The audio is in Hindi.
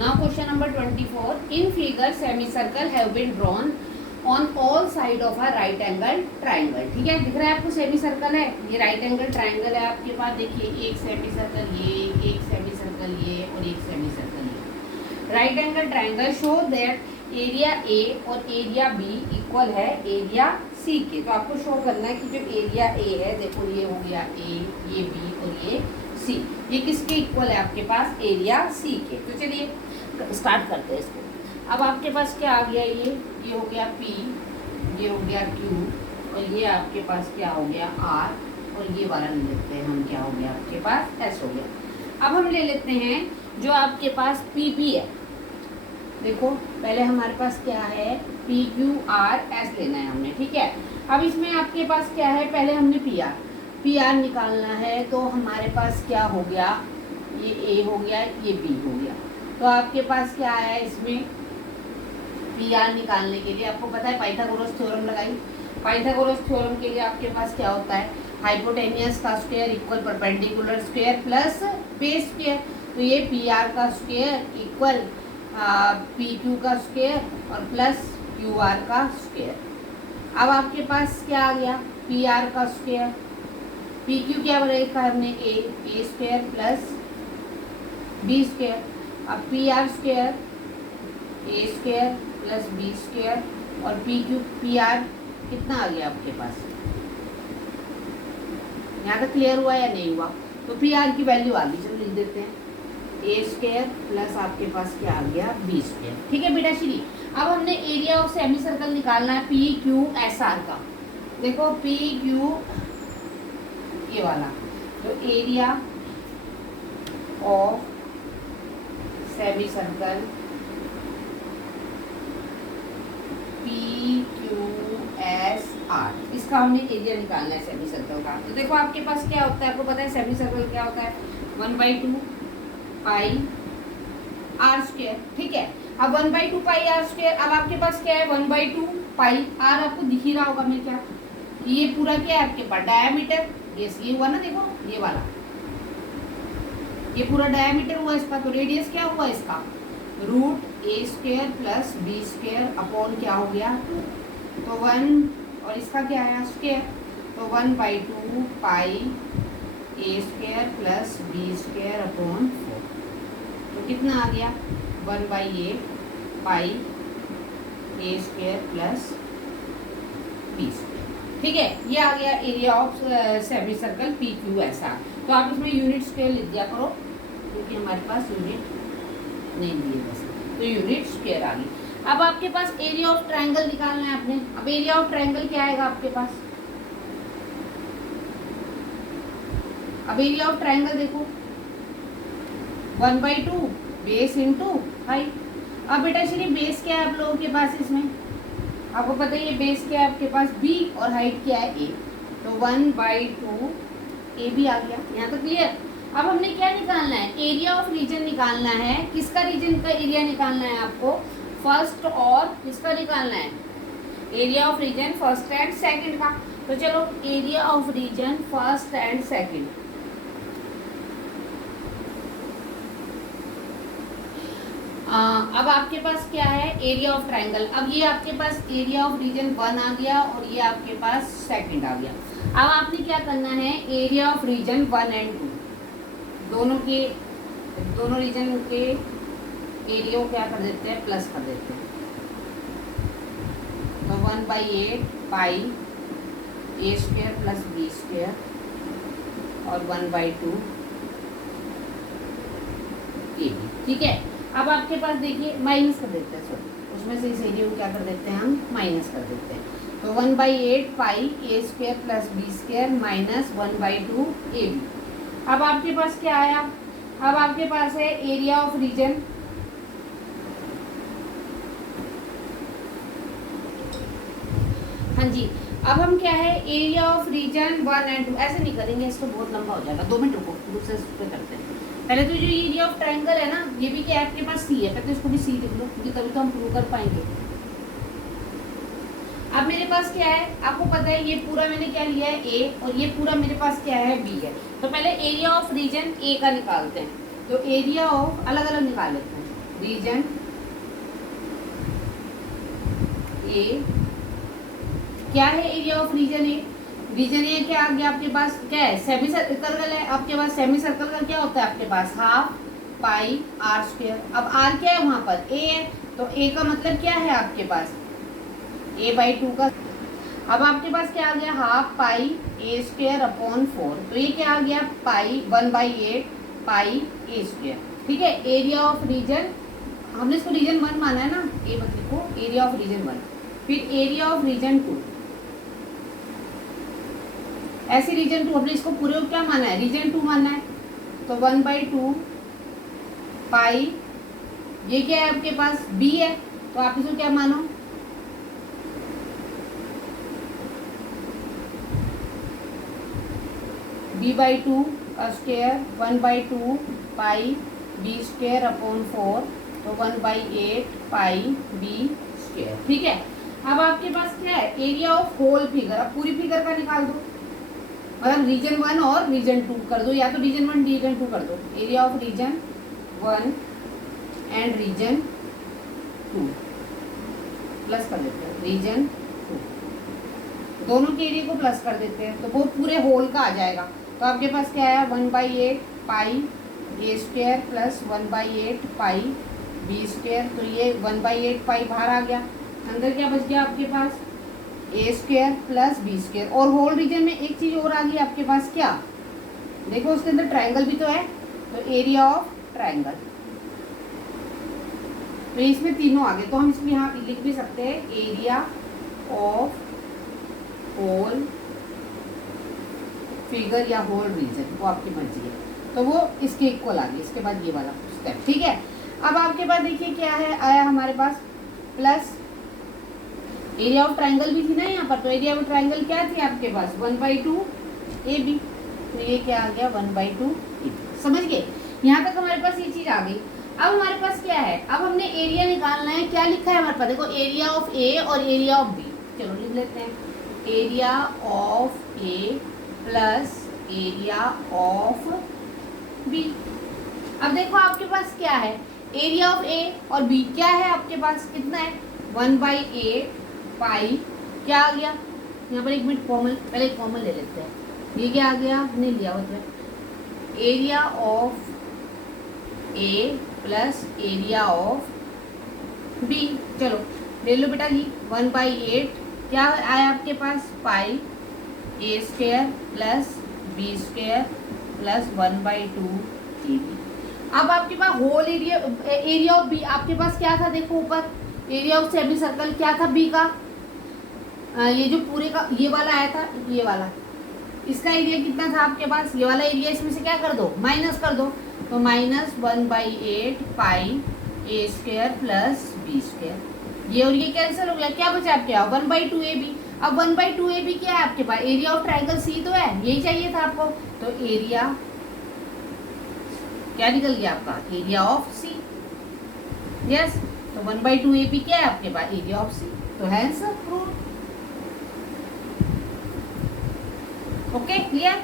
Now question number 24, in figure semi circle have been drawn on all side of a right angle triangle. ठीक है, दिख रहा है आपको सेमी सर्कल है, ये राइट एंगल ट्राइंगल है आपके पास। देखिए एक सेमी सर्कल ये, एक सेमी सर्कल ये और एक सेमी सर्कल ये। Right angle triangle show that area A और एरिया बी इक्वल है एरिया सी के। तो आपको शो करना है कि जो एरिया ए है, देखो ये हो गया ए, ये बी और ये सी, ये किसके इक्वल है आपके पास, एरिया सी के। तो चलिए स्टार्ट करते हैं इसको। अब आपके पास क्या आ गया, ये हो गया P, ये हो गया Q और ये आपके पास क्या हो गया R, और ये वाला ले लेते हैं हम, क्या हो गया आपके पास S हो गया। अब हम ले लेते हैं जो आपके पास PP है। देखो पहले हमारे पास क्या है, PQRS लेना है हमने। ठीक है, अब इसमें आपके पास क्या है, पहले हमने PR निकालना है। तो हमारे पास क्या हो गया, ये A हो गया, ये B हो गया। तो आपके पास क्या है, इसमें PR निकालने के लिए आपको पता है पाइथागोरस थ्योरम लगाई। पाइथागोरस थ्योरम के लिए आपके पास क्या होता है, हाइपोटेनियस का square equal perpendicular square plus base square. तो ये PR का स्क्वायर इक्वल PQ का स्क्वायर और प्लस QR का स्क्वायर। अब आपके पास क्या आ गया, PR का स्क्वायर, PQ क्या बनेगा हमने A square plus B square. अब PR square A square plus B square और PR कितना आ गया आपके पास, यहाँ तक क्लियर हुआ या नहीं हुआ। तो PR की वैल्यू आ गई, चलो लिख देते हैं A स्क्वायर प्लस आपके पास क्या आ गया B स्क्वायर। ठीक है बेटा श्री, अब हमने एरिया ऑफ सेमी सर्कल निकालना है PQSR का। देखो PQ ये वाला, तो area of semi circle PQSR, इसका हमने एरिया निकालना है सेमी सर्कल का। तो देखो आपके पास क्या होता है, आपको पता है सेमी सर्कल क्या होता है, 1/2 पाई R स्क्वायर। ठीक है, अब 1/2 पाई R स्क्वायर। अब आपके पास क्या है, 1/2 पाई R, आपको दिख ही रहा होगा मैं क्या, ये पूरा क्या है आपके पास डायमीटर, ये हुआ ना, देखो ये वाला, ये पूरा डायमीटर हुआ इसका। तो रेडियस क्या हुआ इसका, root A square plus B square upon क्या हो गया 2। तो 1 और इसका क्या आया स्क्वायर, तो 1/2 पाई A square plus B square upon 4। तो कितना आ गया, 1/8 पाई A square plus B square. ठीक है, ये आ गया area of semi circle PQSR। तो आप इसमें यूनिट स्क्वायर लिख दिया करो, क्योंकि हमारे पास यूनिट नहीं दिए बस, तो यूनिट स्क्वायर आ गई। अब आपके पास एरिया ऑफ ट्रायंगल निकालना है आपने। अब एरिया ऑफ ट्रायंगल क्या आएगा आपके पास, अब एरिया ऑफ ट्रायंगल देखो 1/2 बेस इंटू हाइट। अब बेटा श्री बेस क्या है आप लोगों के पास, इसमें आपको पता है ये बेस क्या है आपके पास B और हाइट क्या है A। तो 1/2 AB आ गया, यहाँ तक क्लियर। अब हमने क्या निकालना है, एरिया ऑफ रीजन निकालना है। किसका रीजन का एरिया निकालना है आपको, फर्स्ट और किसका निकालना है, area of region first and second का। तो चलो area of region first and second. अब आपके पास क्या है, एरिया ऑफ ट्रायंगल। अब ये आपके पास एरिया ऑफ रीजन 1 आ गया और ये आपके पास सेकंड आ गया। अब आपने क्या करना है, एरिया ऑफ रीजन 1 एंड 2 दोनों रीजन के एरिया क्या कर देते हैं, प्लस कर देते हैं। तो 1/8 पाई A square plus B square और 1/2 AB। ठीक है, अब आपके पास देखिए माइनस कर देते हैं, सॉरी उसमें से इस एरिया को क्या कर देते हैं हम, माइनस कर देते हैं। तो 1/8 पाई A square plus B square minus 1/2 AB। अब आपके पास क्या आया, अब आपके पास है एरिया ऑफ रीजन, हाँ जी। अब हम क्या है, एरिया ऑफ रीजन 1 एंड 2, ऐसे नहीं करेंगे इसको बहुत लंबा हो जाएगा, 2 मिनट रुको, दूसरे पे करते हैं। पहले तो जो एरिया ऑफ ट्रायंगल है ना, ये भी क्या आपके पास C है, पहले इसको भी C लिख लो, क्योंकि तभी तो हम प्रूव कर पाएंगे। अब मेरे पास क्या है, आपको पता है ये पूरा मैंने क्या लिया है A और ये पूरा मेरे पास क्या है B है। तो पहले एरिया ऑफ रीजन A का निकालते हैं। तो एरिया ऑफ, अलग अलग निकाल लेते हैं, रीजन ए। क्या है area of region A? Region A क्या आ गया आपके पास? क्या है? सेमी सर्कल है आपके पास। सेमी सर्कल का क्या होता है आपके पास? Half pi r square. अब आर क्या है वहां पर? ए है, तो ए का मतलब क्या है आपके पास? ए बाई 2 का। अब आपके पास क्या आ गया? Half pi A square upon 4। तो ये क्या आ गया? पाई 1/8 पाई ए स्क्वायर। ठीक है। एरिया ऑफ रीजन, हमने इसको रीजन 1 माना है ना, ए मत लिखो, एरिया ऑफ रीजन 1। फिर एरिया ऑफ रीजन 2, ऐसे रीजन 2 हमने इसको पूरे को क्या माना है? रीजन 2 माना है। तो 1/2 पाई, ये क्या है आपके पास? बी है, तो आप इसको क्या मानो? b/2 का स्क्वायर 1/2 पाई बी स्क्वायर अपॉन 4, तो 1/8 पाई बी स्क्वायर। ठीक है। अब आपके पास क्या है? Area of whole figure. अब पूरी फिगर का निकाल दो, मतलब रीजन 1 और रीजन 2 कर दो, या तो रीजन 1 रीजन 2 कर दो। Area of region 1 and region 2 plus कर देते हैं, रीजन 2 दोनों के एरिया को प्लस कर देते हैं, तो वो पूरे होल का आ जाएगा। तो आपके पास क्या है? 1/8 पाई A square plus 1/8 pi B square. तो ये 1/8 पाई बाहर आ गया, अंदर क्या बच गया आपके पास? ए स्क्वायर प्लस बी स्क्वायर। और होल रीजन में एक चीज और आ गई आपके पास, क्या? देखो उसके अंदर ट्रायंगल भी तो है, तो एरिया ऑफ ट्रायंगल। तो इसमें तीनों आ गए, तो हम इसमें यहाँ लिख भी सकते हैं एरिया ऑफ होल फिगर या होल रीजन, वो आपकी मर्जी है। तो वो इसके इक्वल आ गई, इसके बाद ये वाला स्टेप। ठीक है। अब आपके पास देखिए क्या है आया हमारे पास? प्लस एरिया ऑफ ट्रायंगल भी थी ना यहाँ पर, तो एरिया ऑफ ट्रायंगल क्या थी आपके पास? 1/2 ए बी। तो ये क्या आ गया? 1/2 ए बी। समझ गए? यहाँ तक हमारे पास ये चीज आ गई। अब हमारे पास क्या है? अब हमने एरिया निकालना है। क्या लिखा है हमारे पास? देखो, एरिया ऑफ ए और एरिया ऑफ बी। चलो लिख लेते हैं, area of A plus area of B. अब देखो आपके पास क्या है? एरिया ऑफ ए और बी क्या है आपके पास? कितना है? 1/8 पाई, क्या आ गया यहाँ पर? एक मिनट, कॉमन, पहले कॉमन ले लेते हैं। ये क्या आ गया? हमने लिया मतलब area of A plus area of B. चलो ले लो बेटा जी। 1/8 क्या आया आपके पास? Pi A square plus B square plus 1/2 A B. अब आपके पास होल एरिया ऑफ बी आपके पास क्या था? देखो ऊपर एरिया ऑफ सेमी सर्कल क्या था? बी का ये जो पूरे का ये वाला आया था, ये वाला, इसका एरिया कितना था आपके पास? ये वाला एरिया, इसमें से क्या कर दो? माइनस कर दो। तो minus 1/8 pi A square plus B square. ये और ये कैंसिल हो गया, क्या बचा आपके? 1/2 ए बी। अब 1/2 ए बी क्या है आपके पास? एरिया ऑफ ट्रायंगल सी तो है, यही चाहिए था आपको। तो एरिया क्या निकल गया आपका? Area of C. यस, तो 1/2 ए बी क्या है आपके पास? एरिया ऑफ सी। तो हैंस प्रूव्ड। Okay, clear?